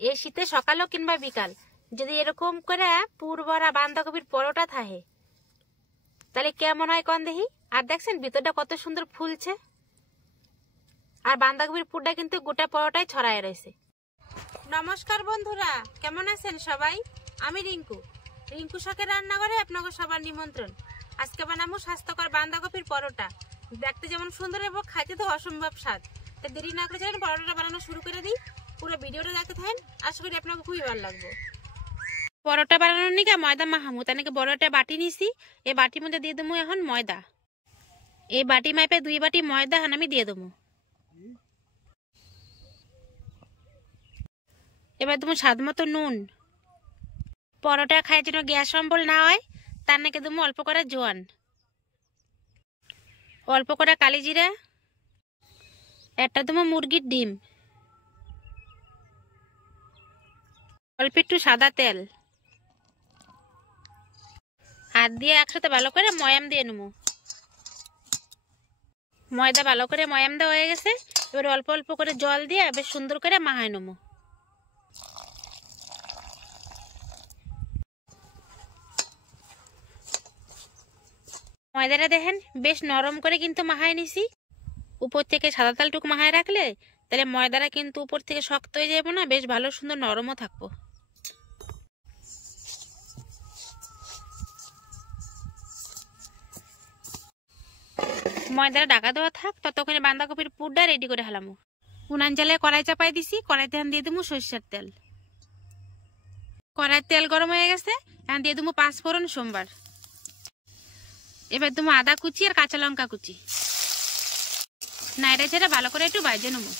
এই শীতে সকালও কিংবা বিকাল যদি এরকম করে পুর ভরা বাঁধাকপির পরোটা থাকে তাহলে কেমন হয় কোন দেখি। আর দেখছেন ভিতরটা কত সুন্দর ফুলছে, আর বাঁধাকপির পুরটা কিন্তু গোটা পরোটায় ছড়ায় রয়েছে। নমস্কার বন্ধুরা, কেমন আছেন সবাই? আমি রিঙ্কু শখের রান্নাঘরে আপনাকে সবার নিমন্ত্রণ। আজকে বানাবো স্বাস্থ্যকর বাঁধাকপির পরোটা। দেখতে যেমন সুন্দর এবং খাইতে তো অসম্ভব স্বাদ। তাই দেরি না করে চলেন পরোটাটা বানানো শুরু করে দিই। পুরো ভিডিওটা দেখতে থাকেন, আশা করি আপনাকে খুবই ভালো লাগবে। পরোটা বানানোর নিকে ময়দা মাখামু, তার নাকি বড় একটা বাটি নিছি। এই বাটির মধ্যে দিয়ে দেবো এখন ময়দা। এই বাটি মাপে 2 বাটি ময়দা এখন আমি দিয়ে দেবো। এবার দেবো স্বাদ মতো নুন। পরোটা খাই যেন গ্যাস অম্বল না হয় তার নাকি দেবো অল্প করে জোয়ান, অল্প করে কালি জিরা, একটা দেবো মুরগির ডিম, অল্প একটু সাদা তেল। হাত দিয়ে একসাথে ভালো করে ময়াম দিয়ে নেবো। ময়দা ভালো করে ময়াম দেওয়া হয়ে গেছে। এবার অল্প অল্প করে জল দিয়ে বেশ সুন্দর করে মাখায় নেবো। ময়দাটা দেখেন বেশ নরম করে কিন্তু মাখায় নিছি। উপর থেকে সাদা তেলটুকু মাখায় রাখলে তাহলে ময়দাটা কিন্তু উপর থেকে শক্ত হয়ে যাবে না, বেশ ভালো সুন্দর নরমও থাকবো। ময়দাটা ঢাকা দেওয়া থাক, ততক্ষণে বাঁধাকপির পুরটা রেডি করে হেলামু। উনান জ্বালে কড়াই চাপাই দিছি, কড়াইতে এখন দিয়ে দেবো সরষের তেল। কড়াইয়ের তেল গরম হয়ে গেছে, এখন দিয়ে দেবো 5 ফোড়ন সোমবার। এবার দেবো আদা কুচি আর কাঁচা লঙ্কা কুচি। নাইড়ে ছেড়ে ভালো করে একটু ভাজে নেবো।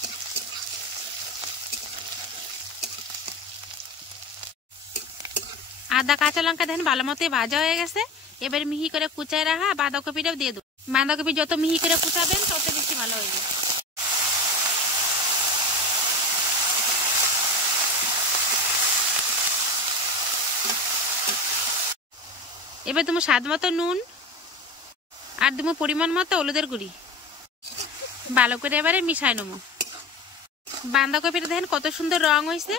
আদা কাঁচা লঙ্কা দেখেন ভালো মতোই ভাজা হয়ে গেছে। এবার মিহি করে কুচায় রাখা বাঁধাকপিটাও দিয়ে দেবো। বাঁধাকপি যত মিহি করে কুচাবেন তত বেশি ভালো হয়ে যাবে। এবার দেবো স্বাদ মতো নুন আর দেবো পরিমাণ মতো হলুদের গুঁড়ি। ভালো করে এবারে মিশাই নেবো। বাঁধাকপিটা দেখেন কত সুন্দর রং হয়েছে।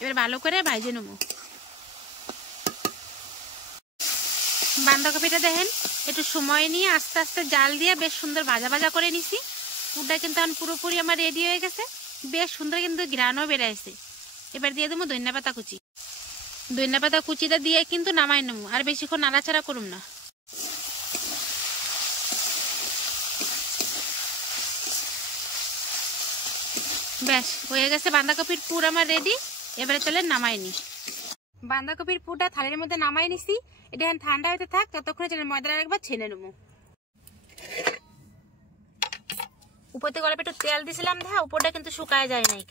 এবার ভালো করে ভাজে নেবো। বাঁধাকপিটা দেখেন একটু সময় নিয়ে আস্তে আস্তে জাল দিয়ে বেশ সুন্দর ভাজা ভাজা করে নিছি। পুরটা কিন্তু এখন পুরোপুরি আমার রেডি হয়ে গেছে। বেশ সুন্দর কিন্তু ঘ্রাণও বেড়াইছে। এবার দিয়ে দেবো ধনিয়া পাতা কুচি। ধনিয়া পাতা কুচিটা দিয়ে কিন্তু নামাই নেবো, আর বেশিক্ষণ নাড়াচাড়া করুম না। ব্যাস হয়ে গেছে বাঁধাকপির পুর আমার রেডি। এবারে চলে নামাই নি। বাঁধাকপির পুরটা থালের মধ্যে নামাই নিছি। এটা এখন ঠান্ডা হতে থাক, ততক্ষণে চলে ময়দাটা একবার ছেনে নেবো। উপর থেকে অল্প একটু তেল দিছিলাম, দেখা উপরটা কিন্তু শুকায় যায় নাই।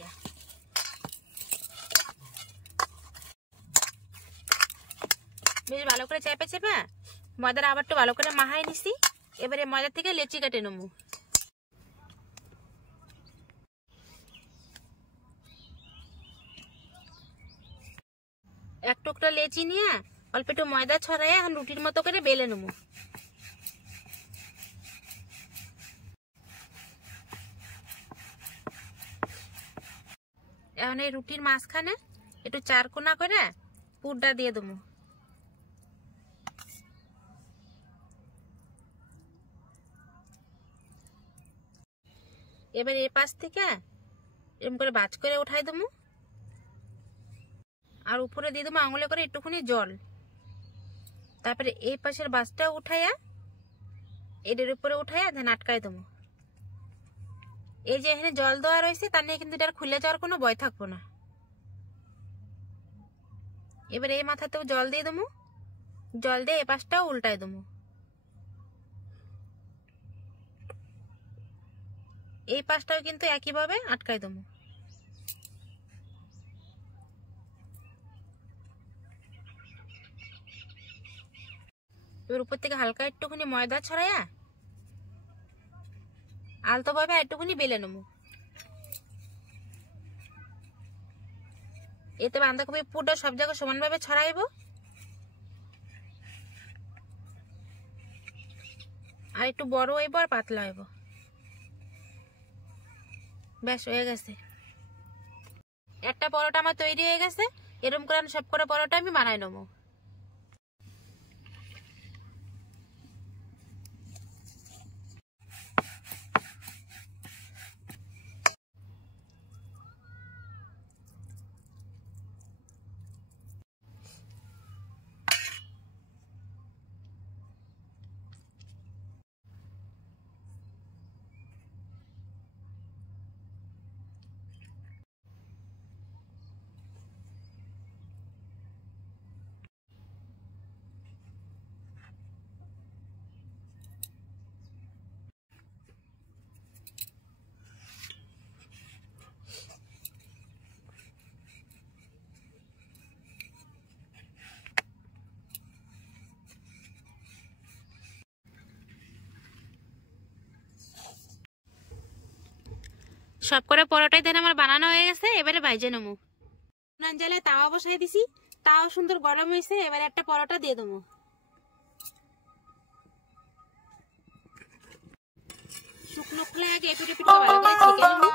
বেশ ভালো করে চেপে চেপে ময়দাটা আবার একটু ভালো করে মাখাই নিছি। এবারে ময়দা থেকে লেচি কেটে নেবো। এক টুকরা লেচি নিয়ে অল্প একটু ময়দা ছড়াই এখন রুটির মতো করে বেলে নেবো। এখন এই রুটির মাঝখানে একটু 4 কোনা করে পুরটা দিয়ে দেবো। এবার এই পাশ থেকে এরকম করে ভাঁজ করে উঠাই দেবো, আর উপরে দিয়ে দেবো আঙুলে করে একটুখানি জল। তারপরে এই পাশের বাঁশটা উঠাইয়া এটার উপরে উঠাইয়া ধান আটকাই দেবো। এই যে এখানে জল দেওয়া রয়েছে তার নিয়ে কিন্তু এটা খুলে যাওয়ার কোনো ভয় থাকবো না। এবার এই মাথাতেও জল দিয়ে দেবো, জল দিয়ে এই পাশটাও উল্টাই দেবো। এই পাশটাও কিন্তু একইভাবে আটকাই দেবো। এবার উপর থেকে হালকা একটুখানি ময়দা ছড়াইয়া আলতো ভাবে একটুখানি বেলে নেবো। এতে বাঁধাকপির পুরটা সব জায়গায় সমানভাবে ছড়াইব। আর একটু বড় হইব আর পাতলা হইব। ব্যাস হয়ে গেছে। একটা পরোটা আমার তৈরি হয়ে গেছে। এরকম করে সব করে পরোটা আমি বানাই নেবো। সব করে পরোটাই দেন আমার বানানো হয়ে গেছে। এবারে ভাইজে নেবো। জ্বালায় তাওয়া বসাই দিছি, তাও সুন্দর গরম হয়েছে। এবারে একটা পরোটা দিয়ে দেবো। শুকনো খোলা আগে এপিট এপিট ভালো করে ছেঁকে নেবো।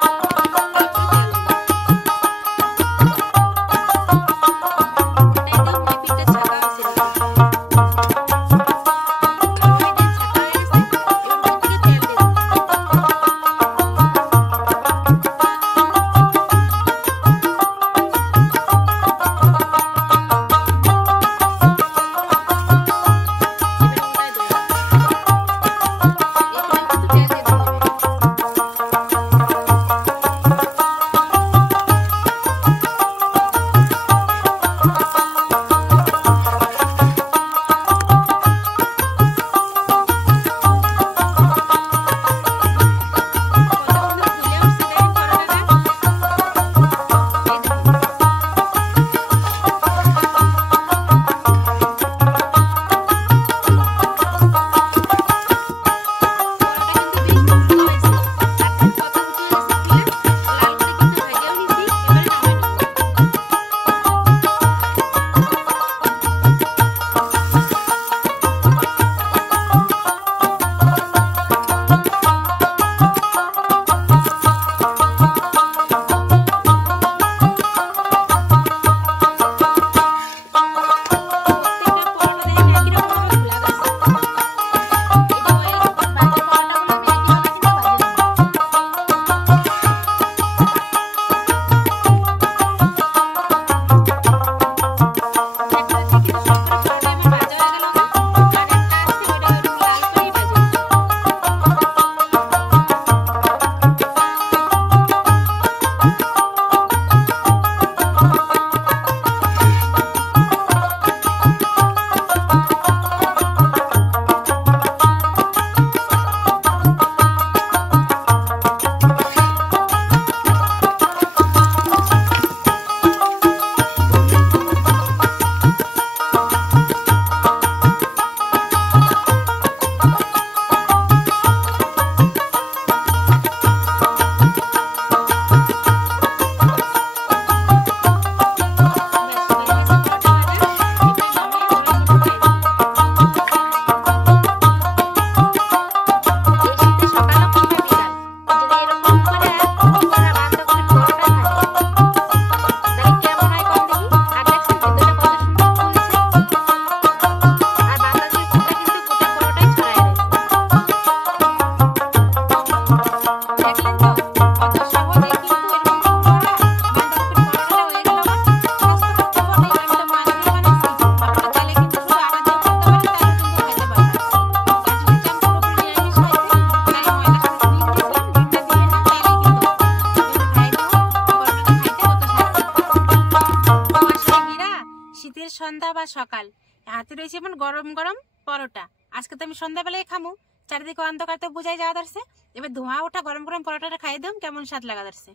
সন্ধ্যা বা সকাল হাতে রয়েছে এমন গরম গরম পরোটা। আজকে তো আমি সন্ধ্যাবেলায় খামু, চারিদিকে অন্ধকার তো বুঝাই যাওয়া ধরছে। এবার ধোঁয়া ওঠা গরম গরম পরোটাটা খাই দাম, কেমন স্বাদ লাগা ধরছে।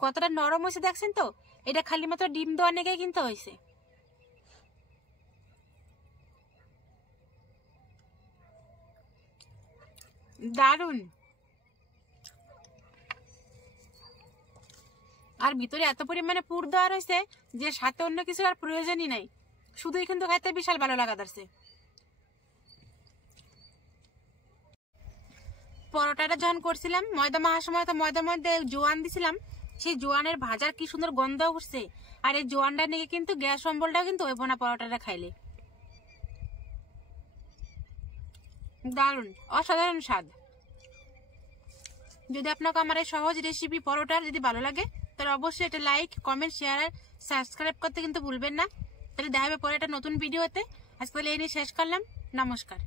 কতটা নরম হয়েছে দেখছেন তো। এটা খালি মাত্র ডিম দেওয়া নেগে কিন্তু হয়েছে। দারুন। আর ভিতরে এত পরিমাণে পুর দেওয়া রয়েছে যে সাথে অন্য কিছু আর প্রয়োজনই নাই, শুধুই কিন্তু খাইতে বিশাল ভালো লাগা ধরছে। পরোটাটা যখন করছিলাম ময়দা মাখার সময় তো ময়দার মধ্যে জোয়ান দিছিলাম, সেই জোয়ানের ভাজার কি সুন্দর গন্ধ উঠছে। আর এই জোয়ানটা নিয়ে কিন্তু গ্যাস অম্বলটাও কিন্তু হইব না পরোটাটা খাইলে। দারুণ, অসাধারণ স্বাদ। যদি আপনাকে আমার এই সহজ রেসিপি পরোটার যদি ভালো লাগে তাহলে অবশ্যই এটা লাইক, কমেন্ট, শেয়ার আর সাবস্ক্রাইব করতে কিন্তু ভুলবেন না। তাহলে দেখা হবে পরে একটা নতুন ভিডিওতে। আজকে তাহলে এই নিয়ে শেষ করলাম। নমস্কার।